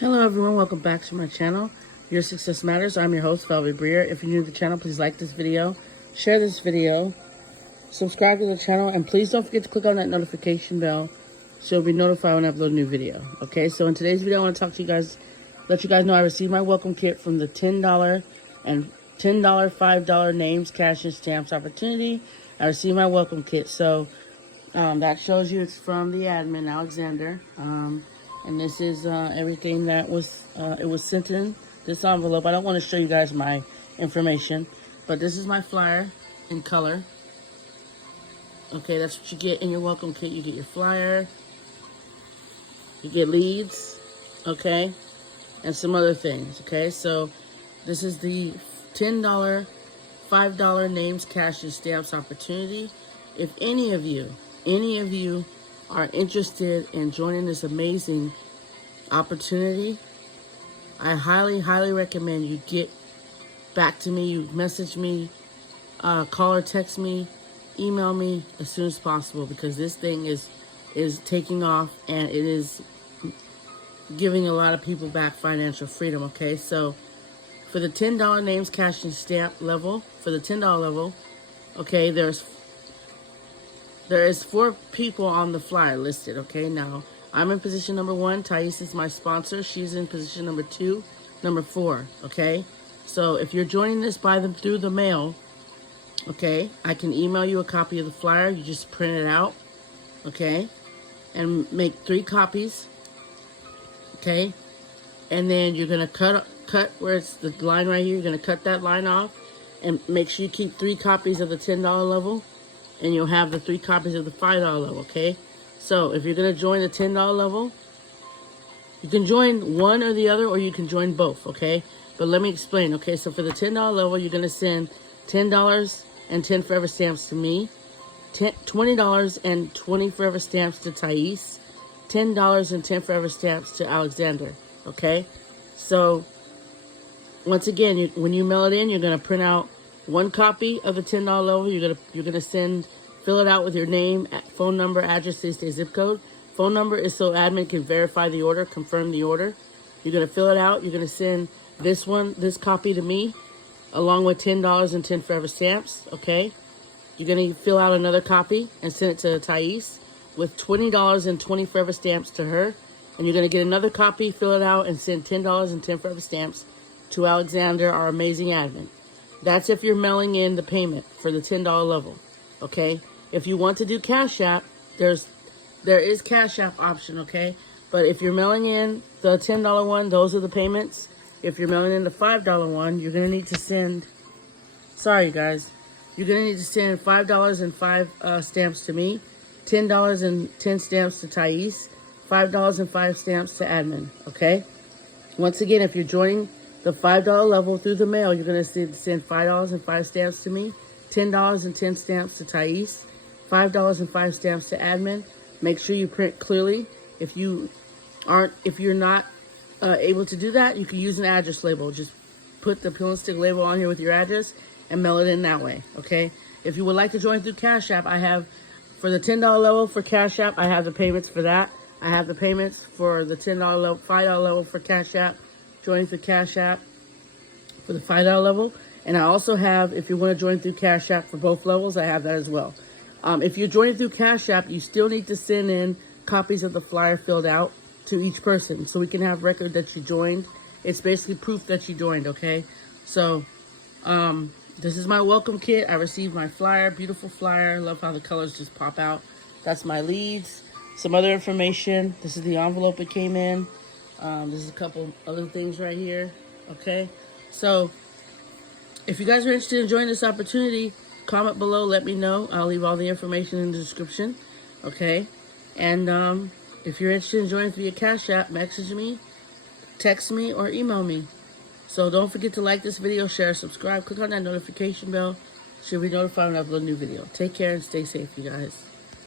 Hello everyone, welcome back to my channel. Your Success Matters. I'm your host, Briere. If you're new to the channel, please like this video, share this video, subscribe to the channel, and please don't forget to click on that notification bell so you'll be notified when I upload a new video. Okay, so in today's video, I want to talk to you guys, let you guys know I received my welcome kit from the $10 and $10, $5 names, cash, and stamps opportunity. I received my welcome kit. So that shows you it's from the admin, Alexander. And this is everything that was, it was sent in this envelope. I don't want to show you guys my information, but this is my flyer in color. Okay, that's what you get in your welcome kit. You get your flyer, you get leads, okay, and some other things, okay? So this is the $10, $5 names, cash, and stamps opportunity. If any of you are interested in joining this amazing opportunity, I highly recommend you get back to me. You message me, call or text me, email me as soon as possible, because this thing is taking off and it is giving a lot of people back financial freedom. Okay, so for the $10 names, cash, and stamp level, for the $10 level, okay, there is 4 people on the flyer listed, okay? Now, I'm in position number 1. Thais is my sponsor. She's in position number 2, number 4, okay? So if you're joining this through the mail, okay, I can email you a copy of the flyer. You just print it out, okay? And make 3 copies, okay? And then you're going to cut where it's the line right here. You're going to cut that line off and make sure you keep 3 copies of the $10 level. And you'll have the 3 copies of the $5 level, okay? So if you're going to join the $10 level, you can join one or the other, or you can join both, okay? But let me explain, okay? So for the $10 level, you're going to send $10 and 10 forever stamps to me, $20 and 20 forever stamps to Thais, $10 and 10 forever stamps to Alexander, okay? So once again, when you mail it in, you're going to print out 1 copy of the $10 level. You're gonna fill it out with your name, phone number, address, state, zip code. Phone number is so admin can verify the order, confirm the order. You're gonna fill it out. You're gonna send this copy to me, along with $10 and 10 forever stamps. Okay. You're gonna fill out another copy and send it to Thais with $20 and 20 forever stamps to her. And you're gonna get another copy, fill it out, and send $10 and 10 forever stamps to Alexander, our amazing admin. That's if you're mailing in the payment for the $10 level, okay? If you want to do Cash App, there is Cash App option, okay? But if you're mailing in the $10 one, those are the payments. If you're mailing in the $5 one, you're going to need to send, sorry you guys, you're going to need to send $5 and 5 stamps to me, $10 and 10 stamps to Thais, $5 and 5 stamps to admin, okay? Once again, if you're joining the $5 level through the mail, you're going to send $5 and 5 stamps to me, $10 and 10 stamps to Thais, $5 and 5 stamps to admin. Make sure you print clearly. If you're not able to do that, you can use an address label. Just put the peel and stick label on here with your address and mail it in that way, okay? If you would like to join through Cash App, I have, for the $10 level for Cash App, I have the payments for that. I have the payments for the $10 level, $5 level for Cash App, join through Cash App for the $5 level. And I also have, if you want to join through Cash App for both levels, I have that as well. If you're joining through Cash App, you still need to send in copies of the flyer filled out to each person so we can have record that you joined. It's basically proof that you joined, okay? So this is my welcome kit. I received my flyer, beautiful flyer. I love how the colors just pop out. That's my leads. Some other information. This is the envelope it came in. There's a couple other things right here, okay? So if you guys are interested in joining this opportunity, comment below, let me know. I'll leave all the information in the description, okay? And if you're interested in joining via Cash App, message me, text me, or email me. So don't forget to like this video, share, subscribe, click on that notification bell so you'll be notified when I upload a new video. Take care and stay safe, you guys.